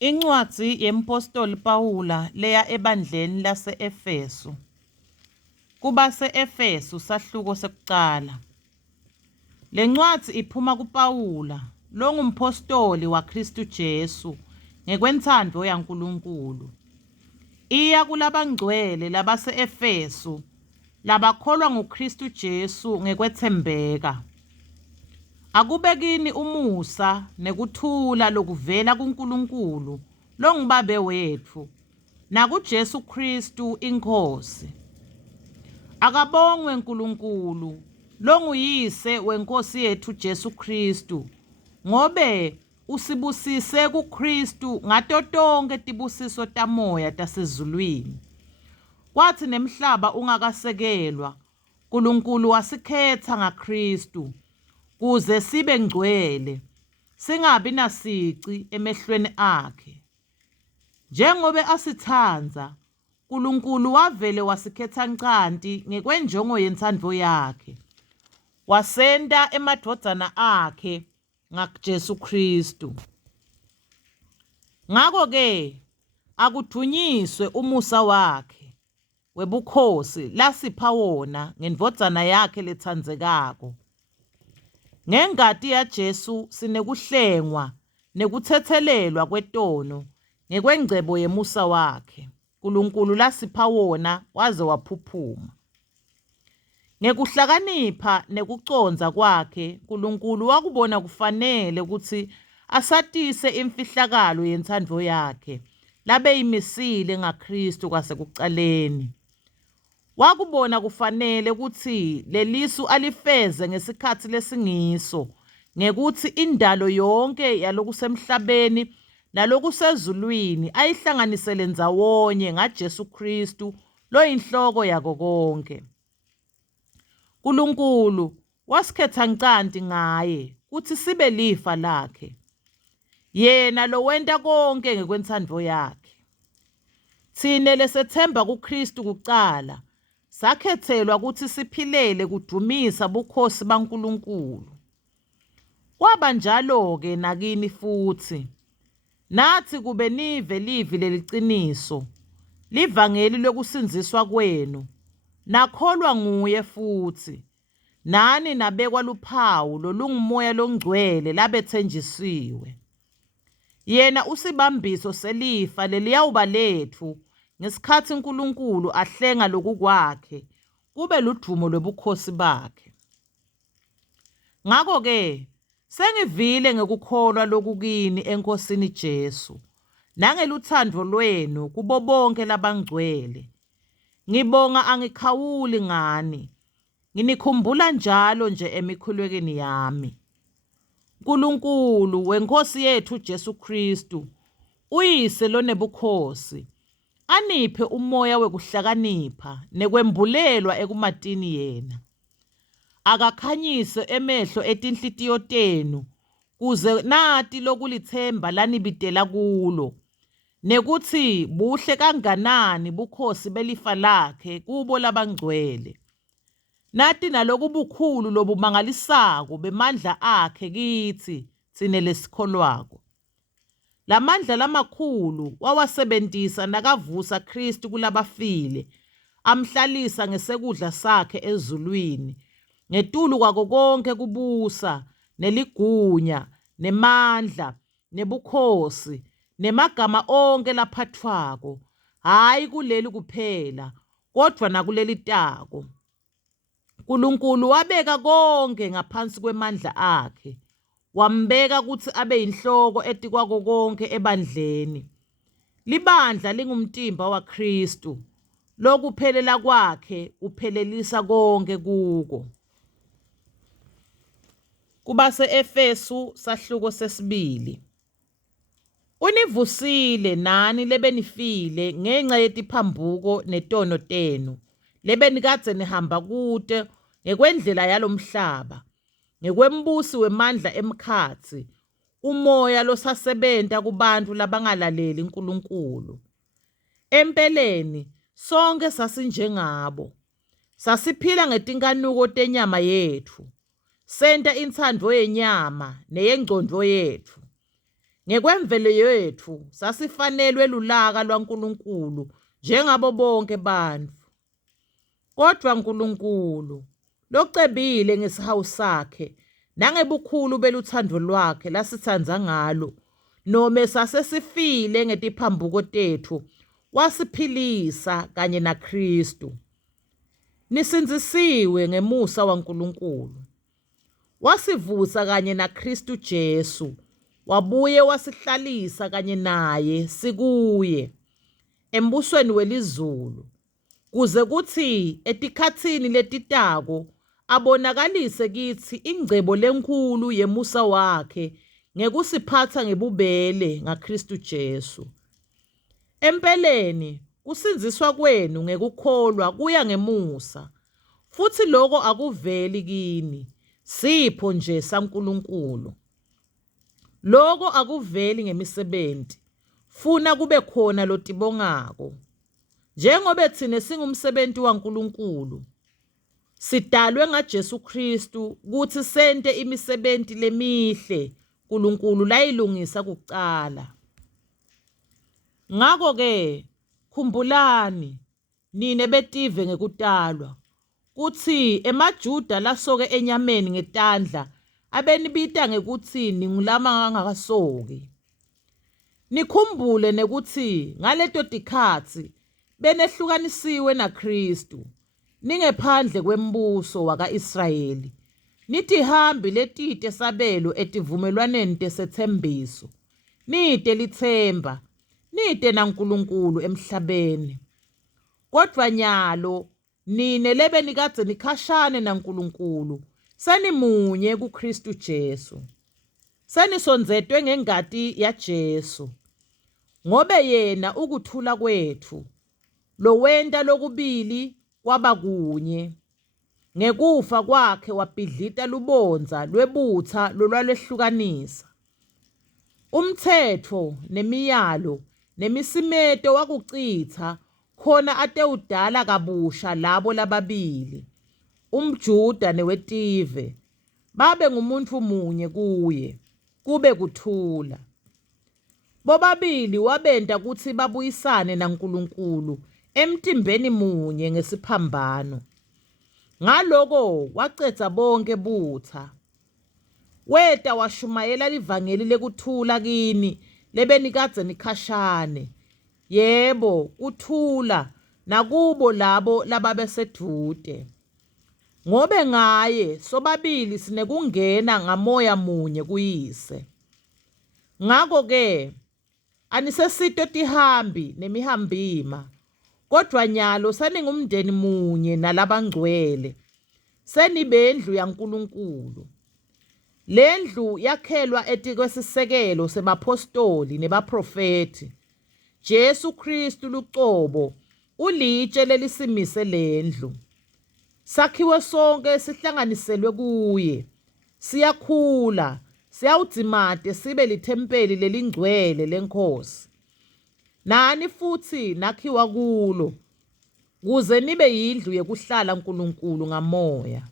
Incwadi yempostoli Pawula leya ebandleni lase-Efesu. Kubase-Efesu sahluko sekuqala. Le ncwadi iphuma kuPawula, lo ngumpostoli waKristu Jesu ngekwenthando yaNkulunkulu. Iya kulabangcwele labase-Efesu labakholwa nguKristu Jesu ngekwethembeka. Akube kini umusa nekuthula lokuvela kuNkulunkulu longuBabe wethu nakuJesu Kristu iNkosi. Akabongwe uNkulunkulu longuyise weNkosi yethu Jesu Kristu, ngobe usibusise kuKristu ngato tonke tibusiso tamoya tasezulwini. Kwathi nemhlaba ungakasekelwa, uNkulunkulu wasikhetha ngaKristu kuze sibe ngcwele, singabi nasici emehlweni akhe. Njengoba asithandza, uNkulunkulu wavele wasikhetha ncanti ngekwenjongo yentsandvo yakhe. Wasenta emadvodzana akhe ngaJesu Kristu. Ngako-ke akudunyiswe umusa wakhe webukhosi lasipha wona ngendvodzana yakhe letsandzekako. Ngengati yaJesu sinekuhlengwa nekutsetselelwa kwetono ngekwengcebo yemusa wakhe. uNkulunkulu lasipha wona waze waphuphuma. Ngekuhlakanipha nekucondza kwakhe, uNkulunkulu wakubona kufanele ukuthi asatise imfihlakalo yentsandvo yakhe labeyimisile ngaKristu kwasekucaleni. Wakubona kufanele ukuthi lelisu alifeze ngesikhatsi lesingiso, ngekuthi indalo yonke yalokusemhlabeni nalokusezulwini ayihlanganisele ndzawonye ngaJesu Kristu loyinhloko yako konke. uNkulunkulu wasikhetha ncanti ngaye kuthi sibe lifa lakhe, yena lowenta konke ngekwentsandvo yakhe. Tsine lesethemba kuKristu kucala sakhethelwa ukuthi siphilele kudumisa bukhosi baNkulunkulu. Kwaba njalo-ke nakini futhi, nathi kube nive livi leliciniso, livangeli lokusindziswa kwenu, nakholwa nguye futhi, nani nabekwa luphawu lolungumoya longcwele labethenjisiwe. Yena usibambiso selifa leliyawuba letfu ngesikhatsi uNkulunkulu ahlenga loku kwakhe kube ludumo lwebukhosi bakhe. Ngako-ke sengivile ngekukholwa loku kini eNkosini Jesu nangelutsandvo lwenu kubo bonke labangcwele. Ngibonga angikhawuli ngani, nginikhumbula njalo nje emikhulekweni yami. uNkulunkulu weNkosi yethu Jesu Kristu, uyise lonebukhosi, aniphe umoya wekuhlakanipha nekwembulelwa ekumatini yena. Akakhanyise emehlo etinhlitiyo tenu kuze nati lokulithemba lanibitela kulo, nekuthi buhle kanganani bukhosi belifa lakhe kubo labangcwele. Nati nalokubukhulu lobumangalisako bemandla akhe kithi tsine lesikholwako. Lamandla lamakhulu wawasebentisa nakavusa Kristu kulabafile, amhlalisa ngesekudla sakhe ezulwini, ngetulu kwako konke kubusa, neligunya, nemandla, nebukhosi, nemagama onke laphatfwako, hhayi kuleli kuphela, kodvwa nakuleli tako. uNkulunkulu wabeka konke ngaphansi kwemandla akhe, wambeka kuthi abe yinhloko etikwako konke ebandleni. Libandla lingumtimba waKristu, lokuphelela kwakhe uphelelisa konke kuko. Kubase-Efesu sahluko sesibili. Univusile nani lebenifile ngenxa yetiphambuko netono tenu lebenikadze nihamba kute ngekwendlela yalomhlaba, ngekwembusi wemandla emkhatsi, umoya losasebenta kubantu labangalaleli uNkulunkulu. Empeleni sonke sasinjengabo, sasiphila ngetinkanuko tenyama yethu, senta intsandvo yenyama neyengcondvo yethu. Ngekwemvelo yethu sasifanelwe lulaka lwaNkulunkulu njengabo bonke bantu. Kodwa uNkulunkulu locebile ngesihawu sakhe nangebukhulu beluthando lwakhe lasithanda ngalo, noma sasesifile ngetiphambuko tethu, wasiphilisa kanye naKristu. Nisindzisiwe ngemusa waNkulunkulu. Wasivusa kanye naKristu Jesu, wabuye wasihlalisa kanye naye sikuye embusweni welizulu, kuze kuthi etikhatsini letitako abonakalise kithi ingcebo lenkulu yemusa wakhe ngekusiphatsa ngebubele ngaKristu Jesu. Empeleni kusindziswa kwenu ngekukholwa kuya ngemusa, futhi loko akuveli kini, sipho nje saNkulunkulu. Loko akuveli ngemisebenti, funa kube khona lotibongako. Njengoba thina singumsebenti waNkulunkulu, sidalwe ngaJesu Kristu kuthi sente imisebenti lemihle uNkulunkulu layilungisa kucala. Ngakho-ke khumbulani nine betive ngekutalwa kuthi emaJuda lasoke enyameni ngetandla abenibita ngekuthi ningulama ngakasoki. Nikhumbule nekuthi ngaleto tikhatsi benehlukanisiwe naKristu, ningephandle kwembuso waka-Israyeli, nitihambi letite sabelo etivumelwaneni tesethembiso, nite lithemba, nite naNkulunkulu emhlabeni. Kodwa nyalo nine lebe nikadze nikhashane naNkulunkulu, senimunye kuKristu Jesu. Senisonzetwe ngengati yaJesu, ngobe yena ukuthula kwethu lowenta lokubili kwaba kunye. Ngekufa kwakhe wabhidlita lubonza lwebutha lolwalwehlukanisa. Umthetho nemiyalo nemisimeto wakucitha khona atewudala kabusha labo lababili, umJuda newetive, babe ngumuntu munye kuye, kube kuthula. Bobabili wabenta kuthi babuyisane naNkulunkulu emtimbeni munye ngesiphambano. Ngaloko wacedza bonke butha. Weta washumayela livangeli lekuthula kini lebenikadze nikhashane. Yebo, kuthula nakubo labo lababesedude. Ngobe ngaye sobabili sinekungena ngamoya munye kuyise. Ngakho-ke anisesito tihambi nemihambima, kodwa nyalo seningumndeni munye nalabangcwele, senibendlu yaNkulunkulu. Lendlu yakhelwa etikwesisekelo sebapostoli nebaprofeti. Jesu Kristu lucobo ulitshe lelisimise lendlu. Sakhiwe sonke sihlanganiselwe kuye, siyakhula, siyawudzimate sibe lithempeli lelingcwele leNkosi. Nani futhi nakhiwa kulo, kuze nibe yindlu yekuhlala uNkulunkulu ngamoya.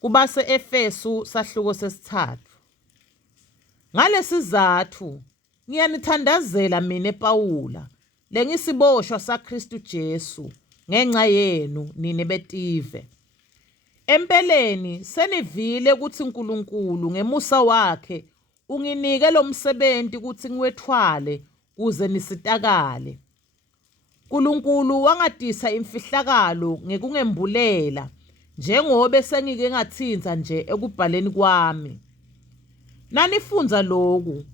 Kubase-Efesu sahluko sesithathu. Ngalesizathu ngiyanithandazela mina Pawula, lengisiboshwa saKristu Jesu, ngenxa yenu nine betive. Empeleni senivile ukuthi uNkulunkulu ngemusa wakhe unginike lo msebenti ukuthi ngiwethwale kuze nisitakale. uNkulunkulu wangatisa imfihlakalo ngekungembulela, njengobe sengike ngathinza nje ekubhaleni kwami. Nanifunza loku,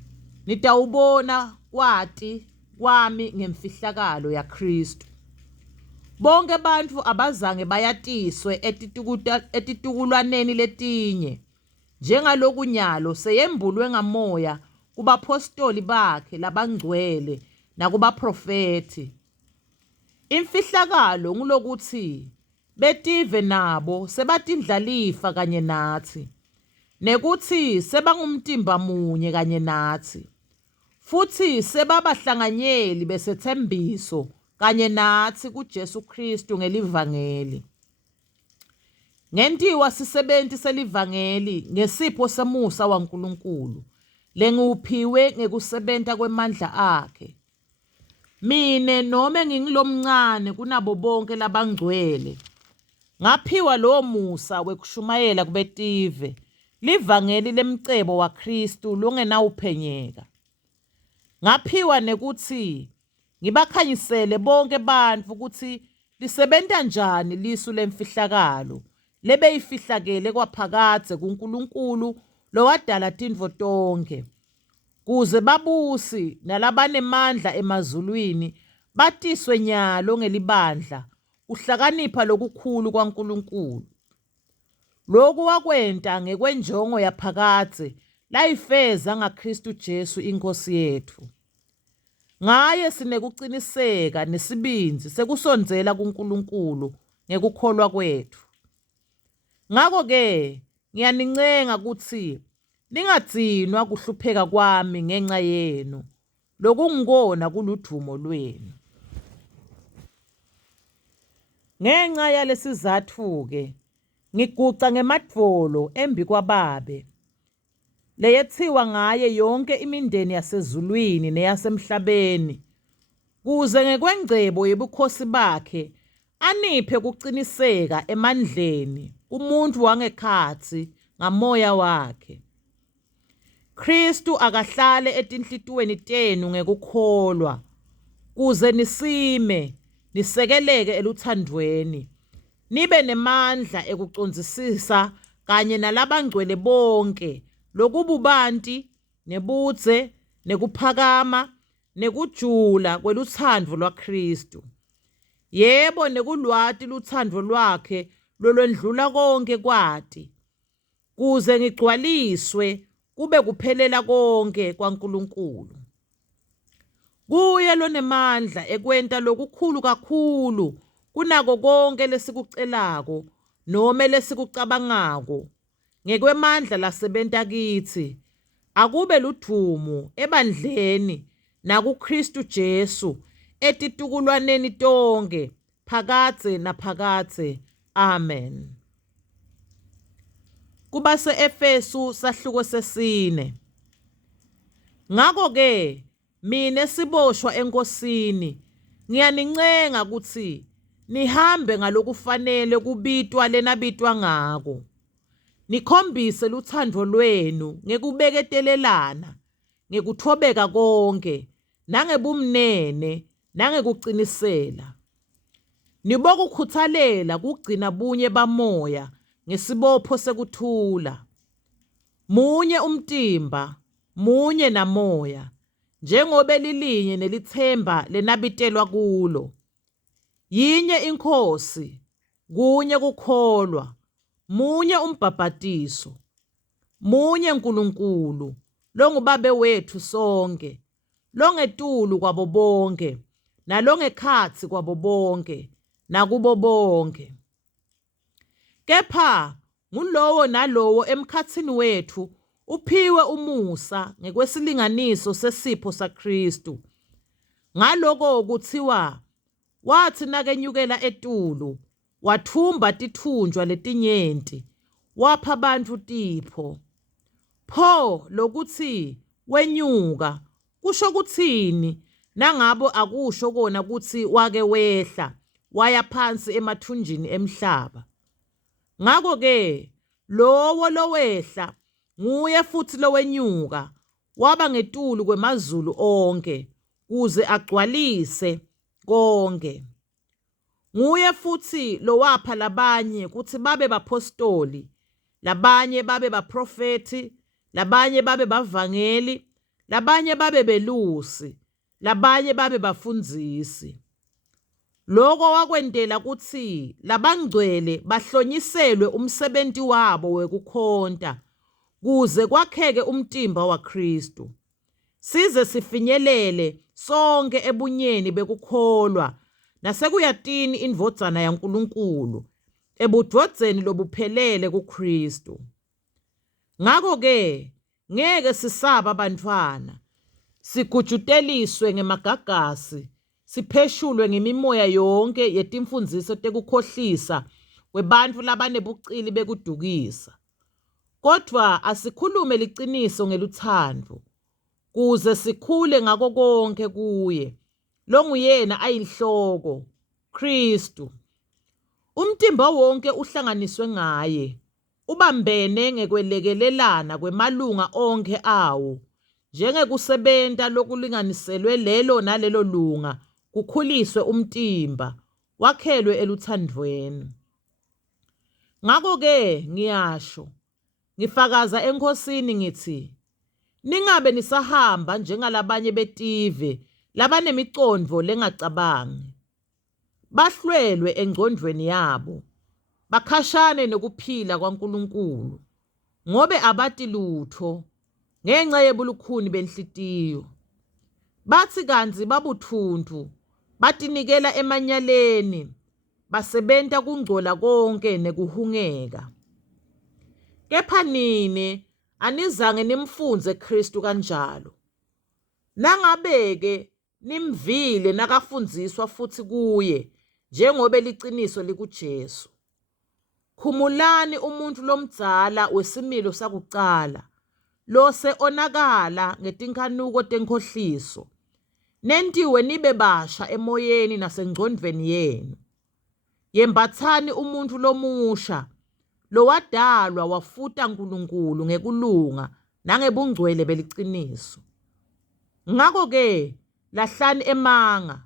nitawubona kwati kwami ngemfihlakalo yaKristu. Bonke abantu abazange bayatiswe etitukulwaneni letinye, njengaloku nyalo seyembulwe ngamoya kubapostoli bakhe labangcwele nakubaprofeti. Imfihlakalo ngulokuthi betive nabo sebatindlalifa kanye nathi, nekuthi sebangumtimba munye kanye nathi, futhi sebabahlanganyeli besethembiso kanye nathi kuJesu Kristu ngelivangeli. Ngentiwa sisebenti selivangeli ngesipho semusa waNkulunkulu, lengiwuphiwe ngekusebenta kwemandla akhe. Mine nome ngingilomncane kunabo bonke labangcwele, ngaphiwa lowo musa wekushumayela kubetive livangeli lemcebo waKristu longenawuphenyeka. Ngaphiwa nekuthi ngibakhanyisele bonke bantfu ukuthi lisebenta njani lisu lemfihlakalo lebeyifihlakele kwaphakadze kuNkulunkulu lowadala tintfo tonke, kuze babusi nalabanemandla emazulwini batiswe nyalo ngelibandla uhlakanipha lokukhulu kwaNkulunkulu. Loku wakwenta ngekwenjongo yaphakadze layifeza ngaKristu Jesu iNkosi yethu. Ngaye sinekuciniseka nesibinzi sekusondzela kuNkulunkulu ngekukholwa kwethu. Ngako-ke ngiyanincenga kutsi ningadzinwa kuhlupheka kwami ngenxa yenu, lokungikona kuludumo lwenu. Ngenxa yalesizatfu-ke ngiguca ngemadvolo embi kwababe, leyetsiwa ngaye yonke imindeni yasezulwini neyasemhlabeni, kuze ngekwengcebo yebukhosi bakhe aniphe kuciniseka emandleni umuntu wangekhatsi ngamoya wakhe. Kristu akahlale etinhlitiyweni tenu ngekukholwa, kuze nisime, nisekeleke eluthandweni, nibe nemandla ekucondzisisa kanye nalabangcwele bonke lokububanti nebudze nekuphakama nekujula kwelutsandvo lwaKristu. Yebo, nekulwati lutsandvo lwakhe lolwendlula konke kwati, kuze ngigcwaliswe kube kuphelela konke kwaNkulunkulu. Kuye lonemandla ekwenta lokukhulu kakhulu kunako konke lesikucelako nome lesikucabangako, ngekwemandla lasebenta kithi, akube ludumo ebandleni nakuKristu Jesu etitukulwaneni tonke phakadze naphakadze. Amen. Kubase-Efesu sahluko 4. Ngako-ke mine siboshwa enkosini ngiyanincenga kutsi nihambe ngalokufanele kubitwa lenabitwa ngako, nikhombise lutsandvo lwenu ngekubeketelelana, ngekuthobeka konke, nangebumnene, nangekucinisela. Nibokukhuthalela kugcina bunye bamoya ngesibopho sekuthula. Munye umtimba, munye namoya, njengobe lilinye nelithemba lenabitelwa kulo. Yinye inkhosi, kunye kukholwa, munye umbhapatiso, munye Nkulunkulu, longubabe wethu sonke, longetulu kwabo bonke, nalongekhatsi kwabo bonke, nakubo bonke. Kepha ngulowo nalowo emkhatsini wethu uphiwe umusa ngekwesilinganiso sesipho saKristu. Ngaloko kuthiwa, wathi nakenyukela etulu, wathumba tithunjwa letinyenti, wapha bantfu tipho. Pho lokuthi wenyuka kusho kutsini nangabo akusho kona kutsi wake wehla waya phansi emathunjini emhlaba? Ngako-ke lowo lowehla nguye futhi lowenyuka waba ngetulu kwemazulu onke, kuze agcwalise konke. Nguye futhi lowapha labanye kutsi babe bapostoli, labanye babe baprofeti, labanye babe bavangeli, labanye babe belusi, labanye babe bafundzisi. Loko wakwentela kutsi labangcwele bahlonyiselwe umsebenti wabo wekukhonta, kuze kwakheke umtimba waKristu, size sifinyelele sonke ebunyeni bekukholwa nasekuyatini indvodzana yaNkulunkulu, ebudvodzeni lobuphelele kuKristu. Ngako-ke ngeke sisaba bantfwana, sigujuteliswe ngemagagasi, sipheshulwe ngemimoya yonke yetimfundziso tekukhohlisa kwebantfu labanebucili bekudukisa. Kodvwa asikhulume liciniso ngelutsandvo, kuze sikhule ngako konke kuye longuyena ayinhloko Kristu. Umtimba wonke uhlanganiswe ngaye, ubambene ngekwelekelelana kwemalunga onke awo, njengekusebenta lokulinganiselwe lelo nalelo lunga kukhuliswe umtimba, wakhelwe eluthandweni. Ngakho-ke ngiyasho, ngifakaza eNkosini ngithi, ningabe nisahamba njengalabanye betive labanemicondvo lengacabangi. Bahlwelwe engcondvweni yabo, bakhashane nokuphila kwaNkulunkulu, ngobe abati lutho ngenxa yebulukhuni benhlitiyo. Bathi kanzi babuthuntu, batinikela emanyaleni, basebenta kungcola konke nekuhungeka. Kepha nini anizange nimfunze Kristu kanjalo. Nangabe-ke nimvile nakafundziswa futhi kuye njengobe liciniso likuJesu. Khumulani umuntu lomdzala wesimilo sakucala, lose onakala ngetinkhanuko tenkhohliso, nentiwe nibe basha emoyeni nasengcondvweni yenu. Yembatsani umuntu lomusha, lowadalwa wafuta Nkulunkulu ngekulunga nangebungcwele beliciniso. Ngakho-ke lahlani emanga,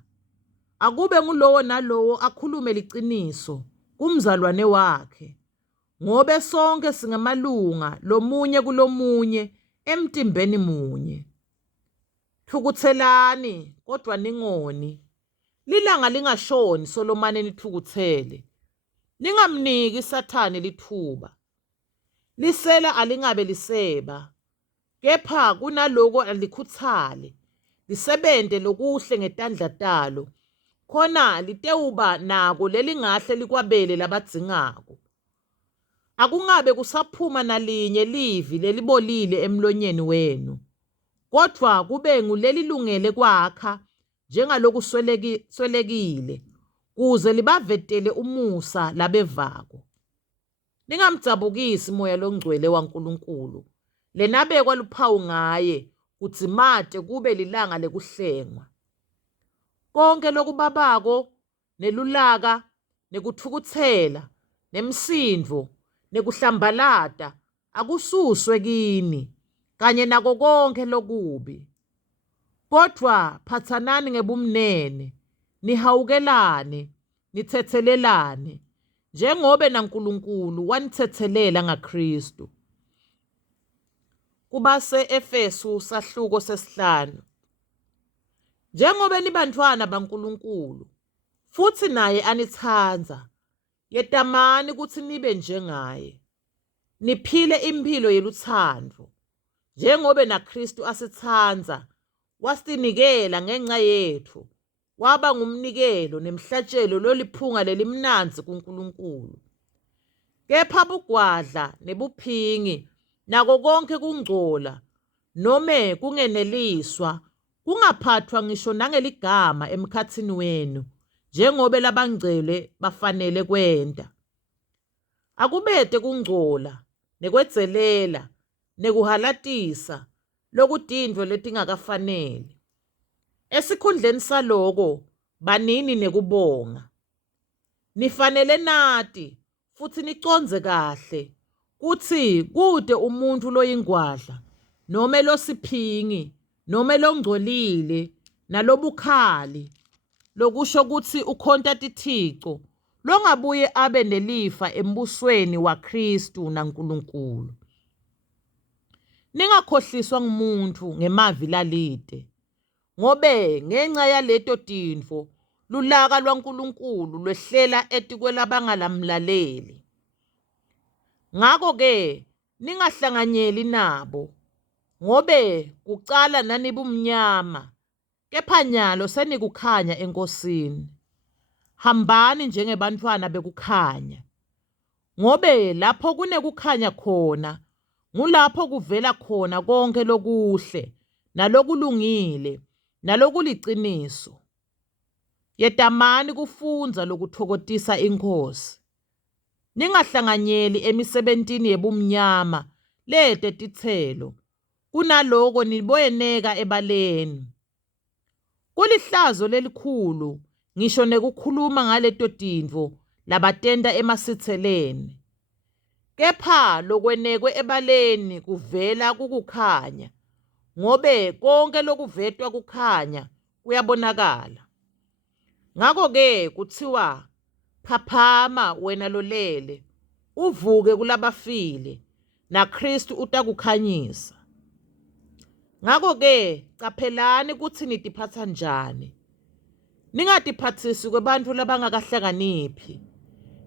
akube ngulowo nalowo akhulume liciniso kumzalwane wakhe, ngobe sonke singamalunga lomunye kulomunye emtimbeni munye. Thukuthelani kodwa ningoni, lilanga lingashoni solomane nithukuthele. Ningamniki Sathane lithuba, lisela alingabe liseba, kepha kunaloko alikhutsale, lisebente lokuhle ngetandla talo, khona litewuba nako lelingahle likwabele labadzingako. Akungabe kusaphuma nalinye livi lelibolile emlonyeni wenu, kodvwa kube ngulelilungele kwakha njengalokuswelekile, kuze libavetele umusa labevako. Ningamdzabukisi Moya Longcwele waNkulunkulu, lenabekwa luphawu ngaye kutsi mate kube lilanga lekuhlengwa. Konke lokubabako, nelulaka, nekuthukuthela, nemsindvo, nekuhlambalata, akususwe kini, kanye nako konke lokubi. Kodvwa phatsanani ngebumnene, nihawukelane, nithethelelane, njengobe naNkulunkulu wanithethelela ngaKristu. Kubase-Efesu sahluko 5. Njengobe nibantwana baNkulunkulu, futhi naye anitsandza, yetamani kutsi nibe njengaye. Niphile imphilo yelutsandvo, njengobe naKristu asitsandza, wasitinikela ngenxa yetfu, waba ngumnikelo nemhlatshelo loliphunga lelimnandzi kuNkulunkulu. Kepha bugwadla nebuphingi nako konke kungcola nome kungeneliswa kungaphathwa ngisho nangeligama emkhatsini wenu, njengobe labangcwele bafanele kwenta. Akubete kungcola, nekwedzelela, nekuhalatisa, lokutintfo letingakafanele. Esikhundleni saloko, banini nekubonga. Nifanele nati, futhi nicondze kahle, kutsi kute umuntu loyingwadla, nome losiphingi, nome longcolile, nalobukhali, lokusho kutsi ukhonta tithico, longabuye abe nelifa embusweni waKristu naNkulunkulu. Ningakhohliswa ngumuntu ngemavi lalite, ngobe ngenxa yaleto tintfo lulaka lwaNkulunkulu lwehlela etikwelabangalamlaleli. Ngakho-ke ningahlanganyeli nabo, ngobe kucala nanibumnyama, kepha nyalo senikukhanya eNkosini. Hambani njengebantfwana bekukhanya, ngobe lapho kunekukhanya khona, ngulapho kuvela khona konke lokuhle, nalokulungile, nalokuliciniso. Yetamani kufundza lokuthokozisa iNkosi. Ningahlanganyeli emisebentini yebumnyama lete titselo, kunaloko niboyeneka ebaleni. Kulihlazo lelikhulu ngisho nekukhuluma ngaleto tintfo labatenta emasitseleni. Kepha lokwenekwe ebaleni kuvela kukukhanya, ngobe konke lokuvetwa kukhanya kuyabonakala. Ngako-ke kuthiwa, phaphama wena lolele, uvuke kulabafile, na Kristu utakukhanyisa. Ngako-ke caphelani kutsi nitiphatsa njani. Ningatiphatsisi kwebantfu labangakahlakaniphi,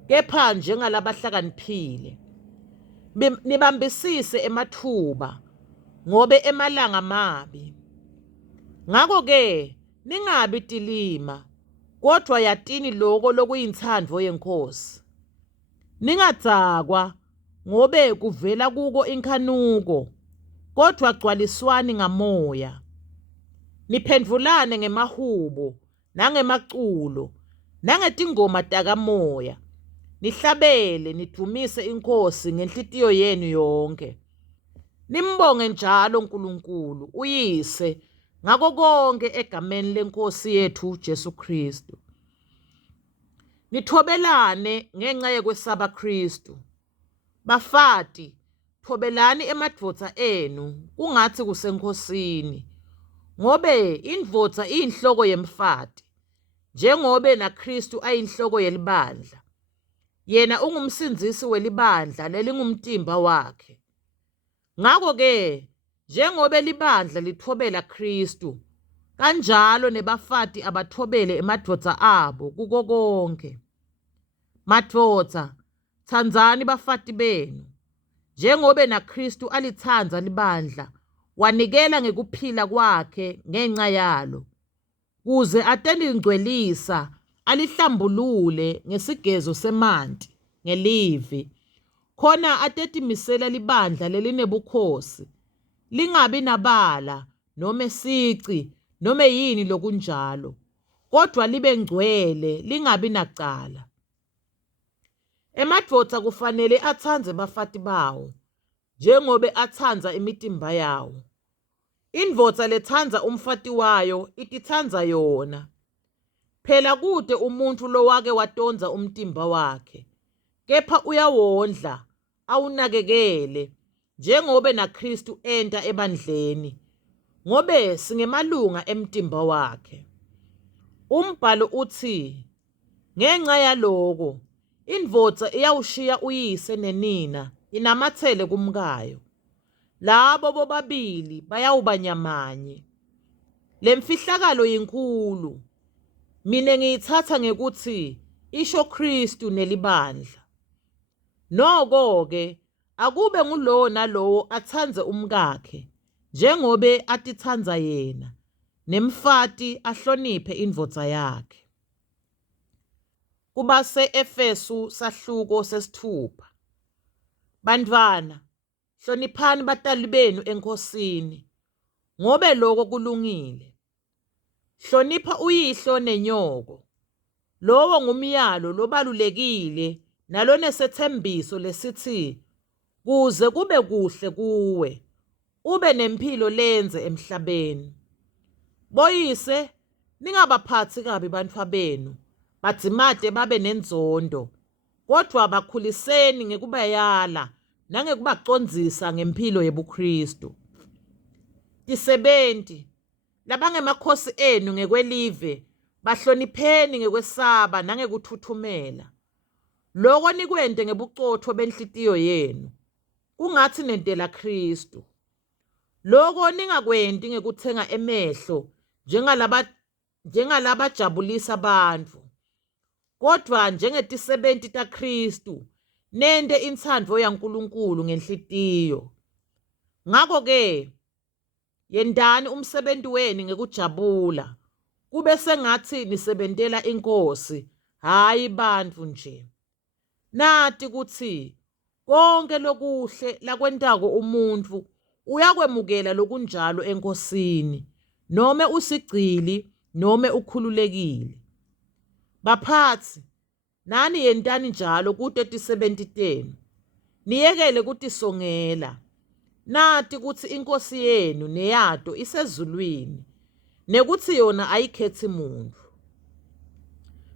kepha njengalabahlakaniphile. Nibambisise emathuba, ngobe emalanga mabi. Ngako-ke ningabi tilima, kodwa yatini loko lokuyintsandvo yeNkosi. Ningadzakwa, ngobe kuvela kuko inkhanuko, kodwa gcwaliswani ngamoya. Niphendvulane ngemahubo, nangemaculo, nangetingoma takamoya. Nihlabele nidumise iNkosi ngenhlitiyo yenu yonke. Nimbonge njalo uNkulunkulu uYise ngako konke egameni leNkosi yethu Jesu Kristu. Nithobelane ngenxa yekwesaba Kristu. Bafati, thobelani emadvodza enu kungatsi kuseNkosini, ngobe indvodza iyinhloko yemfati, njengobe na Kristu ayinhloko yelibandla. Yena ungumsindisi welibandla lelingumtimba wakhe. Ngako-ke, njengobe libandla lithobela Kristu, kanjalo nebafati abathobele emadvodza abo kuko konke. Madvodza, tsandzani bafati benu, njengobe na Kristu alitsandza libandla, wanikela ngekuphila kwakhe ngenxa yalo, kuze atelingcwelisa alihlambulule ngesigezo semanti, ngelivi, khona atetimisela libandla lelinebukhosi, lingabi nabala, nome sici, nome yini lokunjalo, kodwa libe ngcwele, lingabi nacala. Emadvodza kufanele atsandze bafati bawo, njengobe atsandza imitimba yawo. Indvodza letsandza umfati wayo ititsandza yona. Phela kute umuntu lowake watonza umtimba wakhe, kepha uyawondla, awunakekele, njengobe na Kristu enta ebandleni, ngobe singemalunga emtimba wakhe. Umbhalo uthi, ngenxa yaloko, indvodza iyawushiya uyise nenina inamathele kumkayo. Labo bobabili bayawuba nyamanye. Le mfihlakalo yinkulu. Mine ngiyitsatsa ngekuthi isho Kristu nelibandla. Noko-ke akube ngulowo nalowo atsandze umkakhe, njengobe atitsandza yena, nemfati ahloniphe indvodza yakhe. Kubase-Efesu sahluko 6. Bantfwana, hloniphani batali benu eNkosini, ngobe loko kulungile. Hlonipha uyihlo nenyoko. Lowo ngumyalo lobalulekile nalonesethembiso lesithi, kuze kube kuhle kuwe, ube nemphilo lenze emhlabeni. Boyise, ningabaphatsi kabi bantfwabenu, badzimate babe nenzondo, kodwa bakhuliseni ngekubayala nangekubacondzisa ngemphilo yebuKristu. Tisebenti, labangemakhosi enu ngekwelive, bahlonipheni ngekwesaba nangekuthuthumela. Loko nikwente ngebucotfo benhlitiyo yenu, kungatsi nentela Kristu. Loko ningakwenti ngekutsenga emehlo njengalabajabulisa bantfu, kodwa njengetisebenti taKristu nente intsandvo yaNkulunkulu ngenhlitiyo. Ngako-ke, yendani umsebenti wenu ngekujabula, kube sengatsi nisebentela iNkosi, hhayi bantfu nje. Nati kutsi konke lokuhle lakwentako umuntfu uyakwemukela lokunjalo eNkosini, nome usigcili nome ukhululekile. Baphatsi, nani yentani njalo kute tisebenti tenu, niyekele kutisongela. Nati kutsi inkosi yenu neyato isezulwini, nekutsi yona ayikhethi muntu.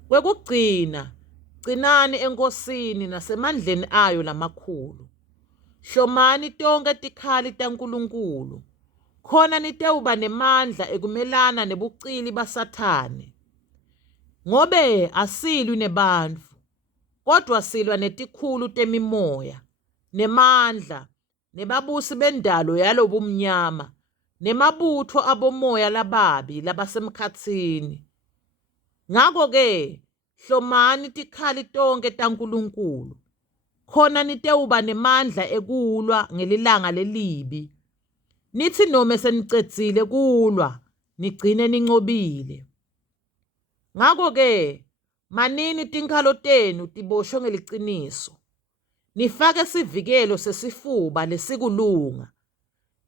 Kwekugcina, gcinani enkosini nasemandleni ayo lamakhulu. Hlomani tonke tikhali taNkulunkulu, khona nitewuba nemandla ekumelana nebucili baSathane. Ngobe asilwi nebantfu, kodwa silwa netikhulu temimoya, nemandla, nebabusi bendalo yalobumnyama, nemabutho abomoya lababi labasemkhatsini. Ngako-ke, hlomani tikhali tonke taNkulunkulu, khona nitewuba nemandla ekulwa ngelilanga lelibi. Nithi nome senicedzile kulwa, nigcine nincobile. Ngako-ke, manini tinkhalo tenu tiboshwe ngeliciniso. Nifake sivikelo sesifuba lesikulunga.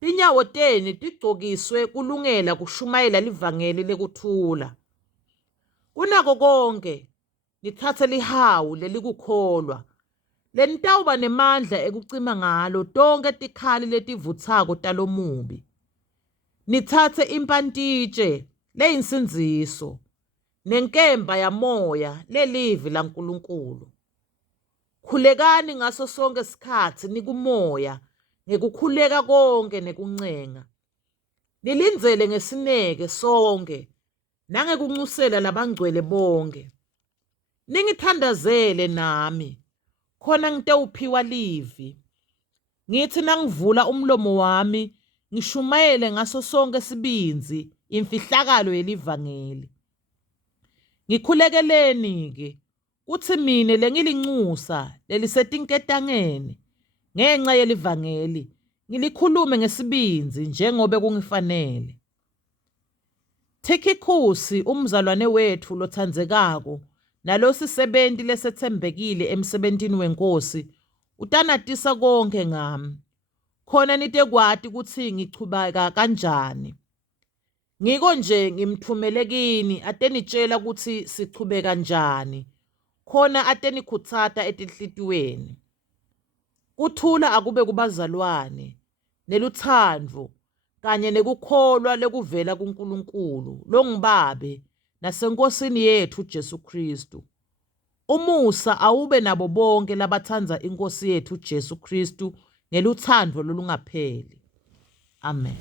Tinyawo tenu tigcokiswe kulungela kushumayela livangeli lekuthula. Kunako konke, nitsatse lihawu lelikukholwa, lenitawuba nemandla ekucima ngalo tonke tikhali letivutsako talomubi. Nitsatse impantitshe leyinsindziso, nenkemba yamoya lelivi laNkulunkulu. Khulekani ngaso sonke sikhatsi nikumoya ngekukhuleka konke nekuncenga. Nilindzele ngesineke sonke nangekunxusela labangcwele bonke. Ningithandazele nami, khona ngitewuphiwa livi. Ngithi nangivula umlomo wami, ngishumayele ngaso sonke sibinzi imfihlakalo yelivangeli. Ngikhulekeleni-ke, kuthi mine lengilinxusa lelisetinketangeni ngenxa yelivangeli, ngilikhulume ngesibinzi njengobe kungifanele. Thikhikhusi, umzalwane wethu lothandzekako, nalosisebenti lesetsembekile emsebentini wenkosi, utanatisa konke ngami, khona nitekwati kutsi ngichubeka kanjani. Ngiko nje ngimthumele kini atenitshela kutsi sichubeka njani, khona atenikhutsata etinhlitiyweni. Kuthula akube kubazalwane, nelutsandvo, kanye nekukholwa lekuvela kuNkulunkulu longuBabe naseNkosini yethu Jesu Kristu. Umusa awube nabo bonke labatsandza iNkosi yethu Jesu Kristu ngelutsandvo lolungapheli. Amen.